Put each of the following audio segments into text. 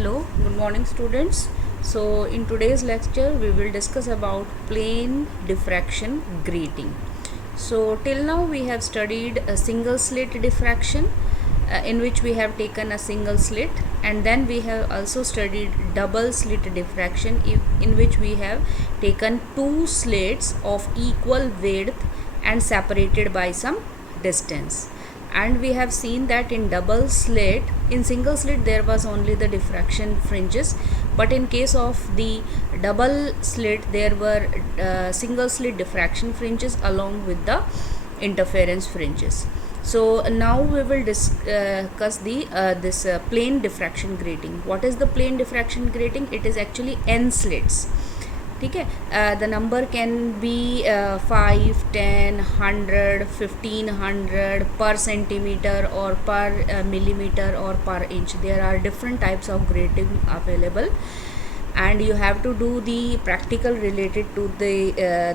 Hello, good morning students. So in today's lecture we will discuss about plane diffraction grating. So till now we have studied a single slit diffraction in which we have taken a single slit, and then we have also studied double slit diffraction in which we have taken two slits of equal width and separated by some distance. And we have seen that in double slit, in single slit there was only the diffraction fringes, but in case of the double slit there were single slit diffraction fringes along with the interference fringes. So now we will discuss the this plane diffraction grating. What is the plane diffraction grating? It is actually n slits. ठीक है. The number can be 5, 10, 100, 1500 per centimeter or per millimeter or per inch. There are different types of grating available, and you have to do the practical related to the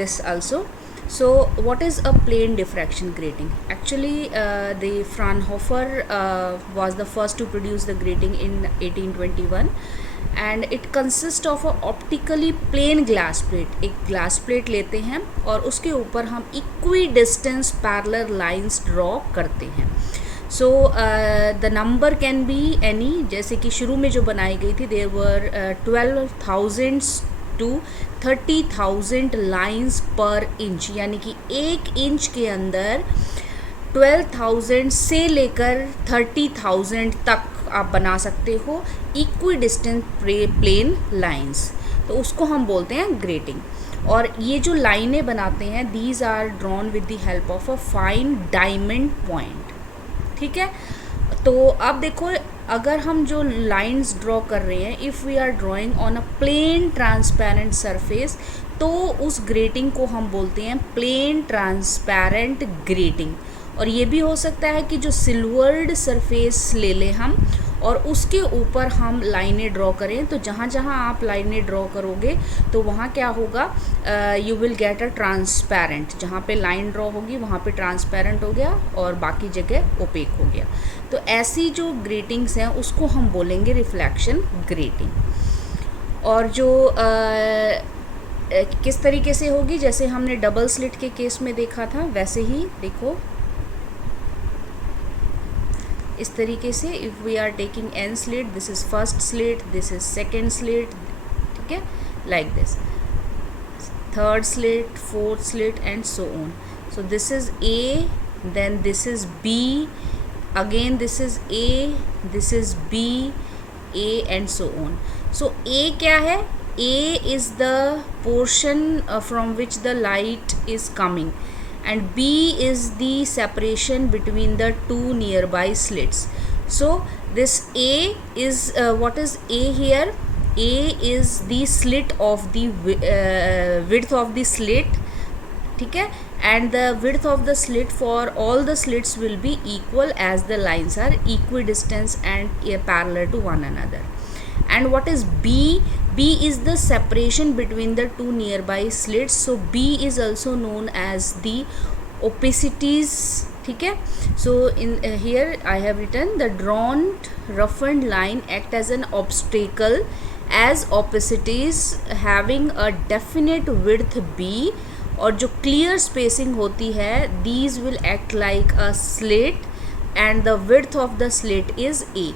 this also. So what is a plane diffraction grating? Actually the Fraunhofer was the first to produce the grating in 1821, and it consists of a optically plain glass plate. एक glass plate लेते हैं और उसके ऊपर हम equidistant parallel lines draw करते हैं. So the number can be any, जैसे कि शुरू में जो बनाई गई थी there were 12,000 to 30,000 lines per inch, यानी कि 1 इंच के अंदर 12,000 से लेकर 30,000 तक आप बना सकते हो इक्विडिस्टेंट प्लेन लाइंस. तो उसको हम बोलते हैं ग्रेटिंग. और ये जो लाइनें बनाते हैं these are drawn with the help of a fine diamond point. ठीक है. तो अब देखो, अगर हम जो लाइंस ड्रॉ कर रहे हैं, if we are drawing on a plane transparent surface, तो उस ग्रेटिंग को हम बोलते हैं प्लेन ट्रांसपेरेंट ग्रेटिंग. और ये भी हो सकता है कि जो सिल्वर्ड सरफेस ले लें हम और उसके ऊपर हम लाइनें ड्रॉ करें. तो जहाँ जहाँ आप लाइनें ड्रॉ करोगे तो वहाँ क्या होगा, you will get a transparent. जहाँ पे लाइन ड्रॉ होगी वहाँ पे ट्रांसपेरेंट हो गया और बाकी जगह ओपेक हो गया. तो ऐसी जो ग्रेटिंग्स हैं उसको हम बोलेंगे रिफ्लेक्शन ग्रेटिंग. और जो किस तरीके से होगी, जैसे हमने डबल स्लिट के केस में देखा था वैसे ही देखो इस तरीके से. If we are taking an slit, this is first slit, this is second slit, ठीक है, like this, third slit, fourth slit and so on. So this is A, then this is B, again this is A, this is B, A and so on. So A क्या है? A is the portion from which the light is coming, and B is the separation between the two nearby slits. So this A is what is A here? A is the slit of the width of the slit, ठीक है, and the width of the slit for all the slits will be equal as the lines are equidistant and parallel to one another. And what is B? B is the separation between the two nearby slits. So B is also known as the opacities. ठीक है. So in here I have written the drawn roughened line act as an obstacle as opacities having a definite width B, और जो clear spacing होती है these will act like a slit and the width of the slit is A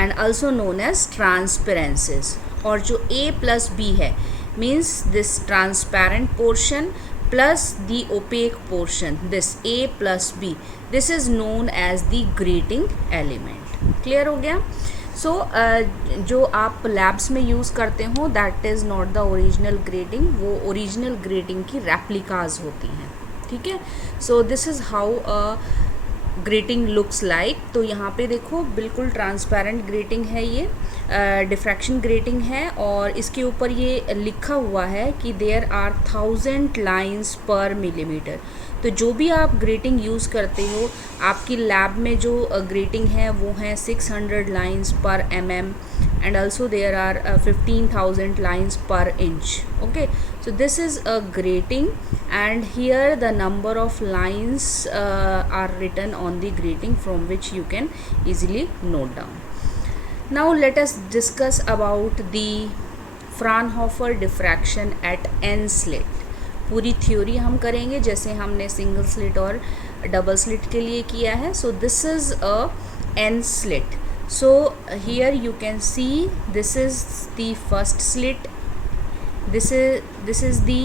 and also known as transparencies. और जो A plus B है means this transparent portion plus the opaque portion, this A plus B, this is known as the grating element. Clear हो गया? So जो आप labs में use करते हो that is not the original grating, वो original grating की replicas होती हैं. ठीक है. So this is how a grating looks like. तो यहाँ पे देखो बिल्कुल ट्रांसपेरेंट ग्रेटिंग है, ये डिफ्रैक्शन ग्रेटिंग है, और इसके ऊपर ये लिखा हुआ है कि देयर आर 1000 लाइंस पर मिलीमीटर. तो जो भी आप ग्रेटिंग यूज़ करते हो, आपकी लैब में जो ग्रेटिंग है वो है 600 लाइंस पर mm, and also there are 15,000 lines per inch. Okay, so this is a grating, and here the number of lines are written on the grating from which you can easily note down. Now let us discuss about the Fraunhofer diffraction at n slit. पूरी theory हम करेंगे जैसे हमने single slit और double slit के लिए किया है. सो this is a n slit. So here you can see this is the first slit. This is the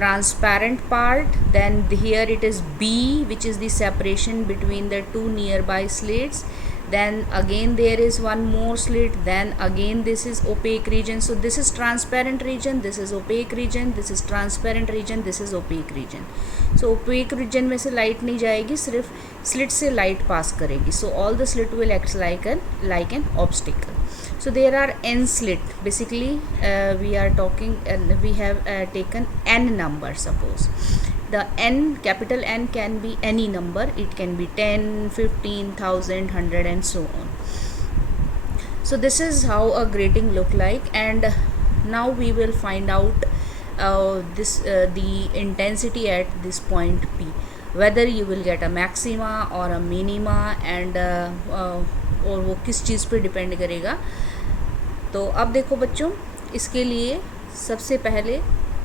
transparent part. Then here it is B, which is the separation between the two nearby slits. Then again there is one more slit. Then again this is opaque region. So this is transparent region, this is opaque region, this is transparent region, this is opaque region. So opaque region में से light नहीं जाएगी, सिर्फ slit से light pass करेगी. So all the slit will act like an obstacle. So there are n slit. Basically we are talking and we have taken n number. Suppose the n, capital N, can be any number. It can be 10, 15, 1000, 100 and so on. So this is how a grating look like, and now we will find out the intensity at this point P, whether you will get a maxima or a minima, and और वो किस चीज़ पे depend करेगा. तो अब देखो बच्चों, इसके लिए सबसे पहले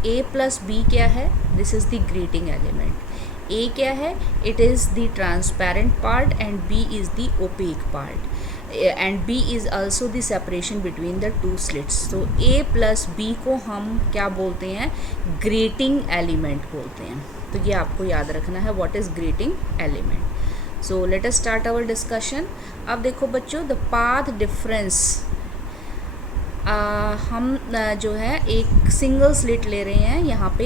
a प्लस बी क्या है? This is the grating element. a क्या है? It is the transparent part and b is the OPEC part, and b is also the separation between the two slits. तो a प्लस b को हम क्या बोलते हैं? ग्रेटिंग एलिमेंट बोलते हैं. तो ये आपको याद रखना है, what is grating element. So let us start our discussion. अब देखो बच्चों, द पाथ डिफरेंस, हम जो है एक सिंगल स्लिट ले रहे हैं यहाँ पे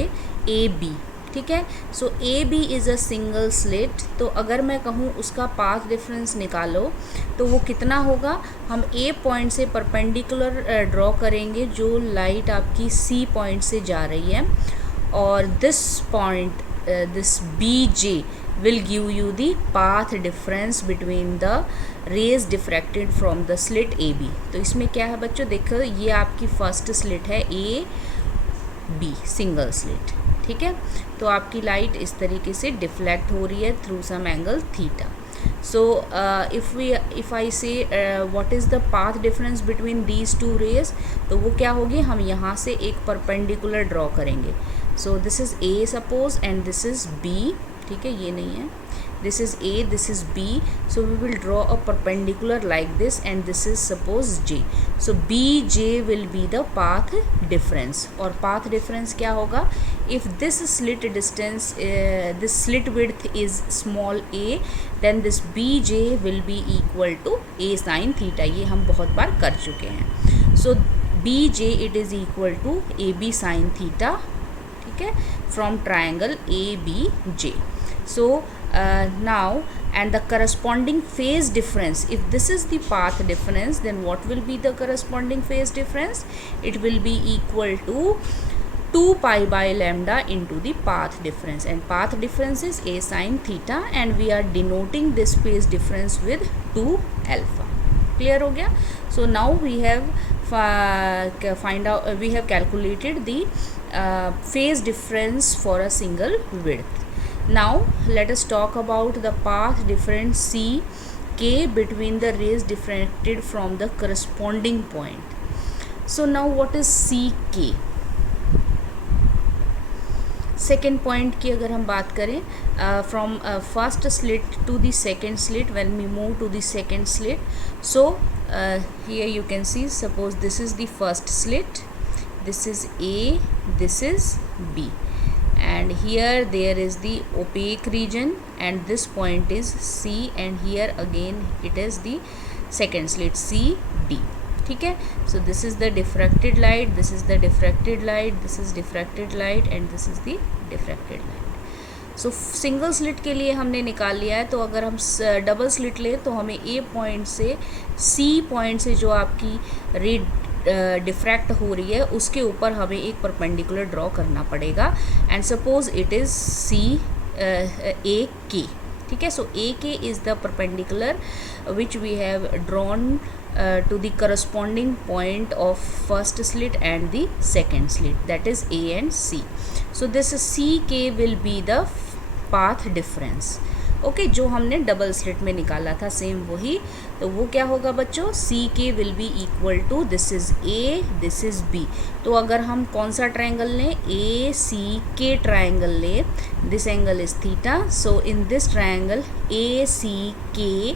ए बी. ठीक है. So A B is a single slit. तो अगर मैं कहूँ उसका पाथ डिफरेंस निकालो तो वो कितना होगा? हम ए पॉइंट से परपेंडिकुलर ड्रॉ करेंगे जो लाइट आपकी सी पॉइंट से जा रही है, और this point, this B J will give you the path difference between the rays diffracted from the slit AB. तो इसमें क्या है बच्चों, देखो ये आपकी फर्स्ट स्लिट है ए बी, सिंगल स्लिट. ठीक है. तो आपकी लाइट इस तरीके से डिफ्लेक्ट हो रही है through some angle theta. So if I say what is the path difference between these two rays, तो वो क्या होगी? हम यहाँ से एक परपेंडिकुलर ड्रॉ करेंगे. So this is A suppose and this is B. ठीक है, ये नहीं है. This is A, this is B. So we will draw a perpendicular like this, and this is suppose J. So B J will be the path difference. और path difference क्या होगा? If this slit distance, this slit width is small A, then this B J will be equal to A sine theta. ये हम बहुत बार कर चुके हैं. So B J it is equal to A B sine theta. ठीक है, from triangle A B J. So now, and the corresponding phase difference, if this is the path difference, then what will be the corresponding phase difference? It will be equal to 2 pi by lambda into the path difference, and path difference is a sin theta, and we are denoting this phase difference with 2 alpha. Clear हो गया? So now we have we have calculated the phase difference for a single width. Now let us talk about the path difference C K between the rays diffracted from the corresponding point. So now what is C K? Second point की अगर हम बात करें, from first slit to the second slit, when we move to the second slit. So here you can see, suppose this is the first slit, this is A, this is B, and here there is the opaque region, and this point is C, and here again it is the second slit C D. ठीक है. So this is the diffracted light, this is the diffracted light, this is diffracted light, and this is the diffracted light. So single slit के लिए हमने निकाल लिया है. तो अगर हम डबल स्लिट लें तो हमें A पॉइंट से C पॉइंट से जो आपकी रे डिफ्रैक्ट हो रही है उसके ऊपर हमें एक परपेंडिकुलर ड्रॉ करना पड़ेगा, and suppose it is C A K. ठीक है. So A K is the perpendicular which we have drawn to the corresponding point of first slit and the second slit, that is A and C. So this CK will be the path difference. Okay, जो हमने double slit में निकाला था same वही। तो वो क्या होगा बच्चों, C K will be equal to, this is A, this is B. तो अगर हम कौन सा ट्रायंगल लें, ए सी के ट्रायंगल लें, this angle is theta, so in this triangle A C K,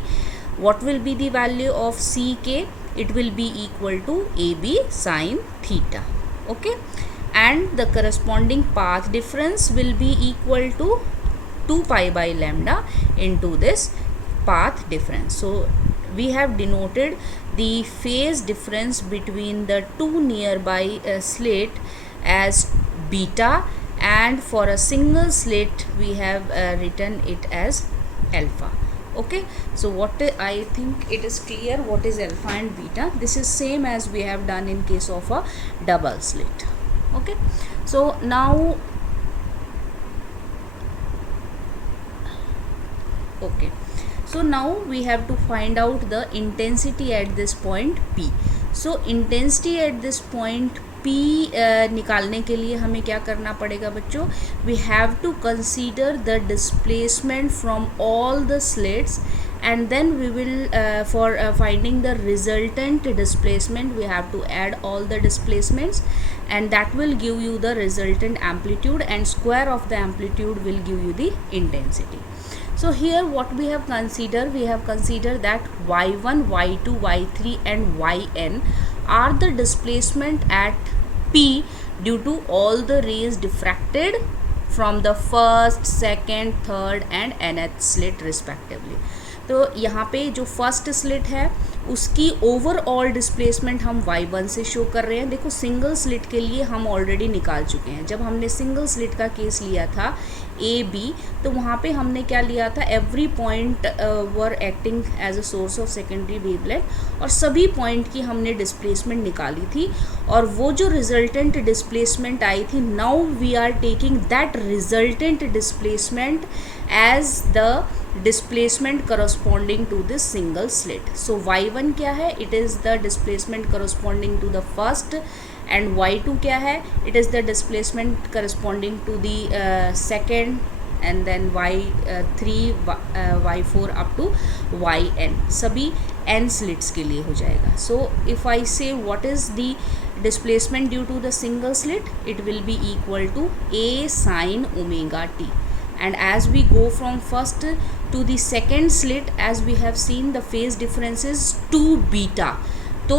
what will be the value of ck, it will be equal to ab sin theta, okay, and the corresponding path difference will be equal to 2 pi by lambda into this path difference. So we have denoted the phase difference between the two nearby slit as beta, and for a single slit we have written it as alpha. Okay, so what I think it is clear what is alpha and beta. This is same as we have done in case of a double slit. Okay, so now okay, so now we have to find out the intensity at this point P. So intensity at this point P निकालने के लिए हमें क्या करना पड़ेगा बच्चों, we have to consider the displacement from all the slits, and then we will for finding the resultant displacement we have to add all the displacements, and that will give you the resultant amplitude, and square of the amplitude will give you the intensity. So here what we have considered, we have considered that y1, y2, y3 and yn are the displacement at P due to all the rays diffracted from the first, second, third and nth slit respectively. तो यहाँ पे जो first slit है उसकी overall displacement हम y1 से show कर रहे हैं। देखो सिंगल स्लिट के लिए हम ऑलरेडी निकाल चुके हैं। जब हमने सिंगल स्लिट का केस लिया था ए बी, तो वहाँ पे हमने क्या लिया था, every point were acting as a source of secondary wavelength, और सभी पॉइंट की हमने डिस्प्लेसमेंट निकाली थी, और वो जो रिजल्टेंट डिस्प्लेसमेंट आई थी, now we are taking that resultant displacement as the displacement corresponding to this single slit. So y1 क्या है, it is the displacement corresponding to the first, and y2 क्या है, it is the displacement corresponding to the second, and then y3 y4 up to yn, सभी n slits के लिए हो जाएगा. So if I say what is the displacement due to the single slit, it will be equal to a sin omega t. And as we go from first to the second slit, as we have seen, the phase difference is 2 beta. तो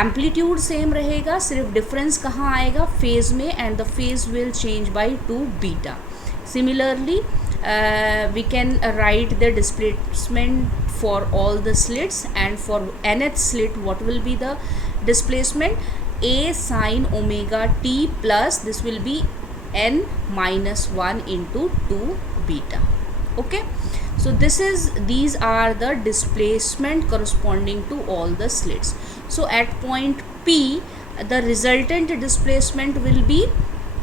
amplitude same रहेगा, सिर्फ difference कहाँ आएगा, phase में, and the phase will change bye 2 beta. Similarly we can write the displacement for all the slits, and for nth slit what will be the displacement, a sin omega t plus this will be n minus 1 into 2 beta. Okay, so these are the displacement corresponding to all the slits. So at point P the resultant displacement will be,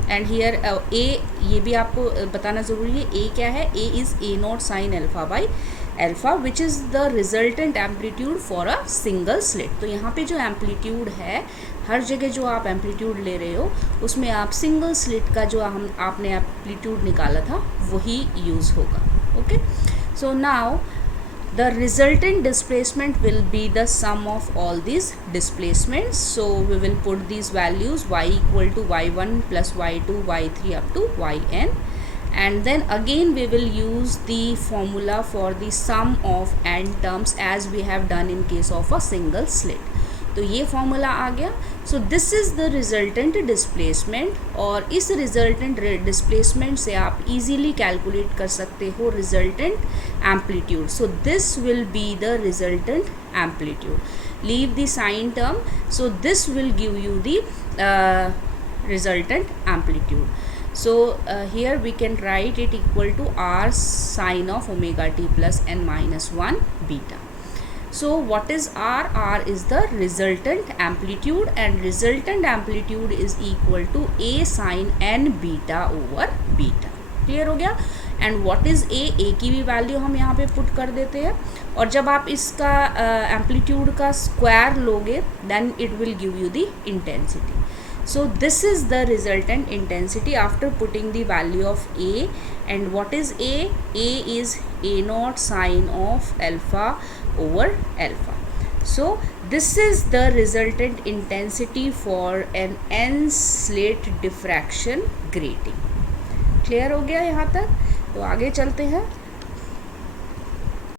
and here a, ये भी आपको बताना ज़रूरी है, a क्या है, a is a naught sin alpha by alpha which is the resultant amplitude for a single slit. तो यहाँ पे जो एम्पलीट्यूड है, हर जगह जो आप एम्पलीट्यूड ले रहे हो उसमें आप सिंगल स्लिट का जो आपने एम्पलीट्यूड निकाला था वही यूज़ होगा. Okay, so now the resultant displacement will be the sum of all these displacements. So we will put these values, y equal to y1 plus y2 y3 up to yn, and then again we will use the formula for the sum of n terms as we have done in case of a single slit. तो ये formula आ गया. सो this is the resultant displacement, और इस resultant displacement से आप easily calculate कर सकते हो resultant amplitude. So this will be the resultant amplitude. Leave the sine term, so this will give you the resultant amplitude. So here we can write it equal to r sin of omega t plus n minus 1 beta. So what is r? R is the resultant amplitude, and resultant amplitude is equal to a sin n beta over beta. Clear हो गया. And what is a? a की भी value हम यहाँ पे put कर देते हैं, और जब आप इसका एम्पलीट्यूड का स्क्वायर लोगे then it will give you the intensity. So this is the resultant intensity after putting the value of a and what is A? A is A naught sine of alpha over alpha. So this is the resultant intensity for an N slit diffraction grating. Clear हो गया यहाँ तक? तो आगे चलते हैं.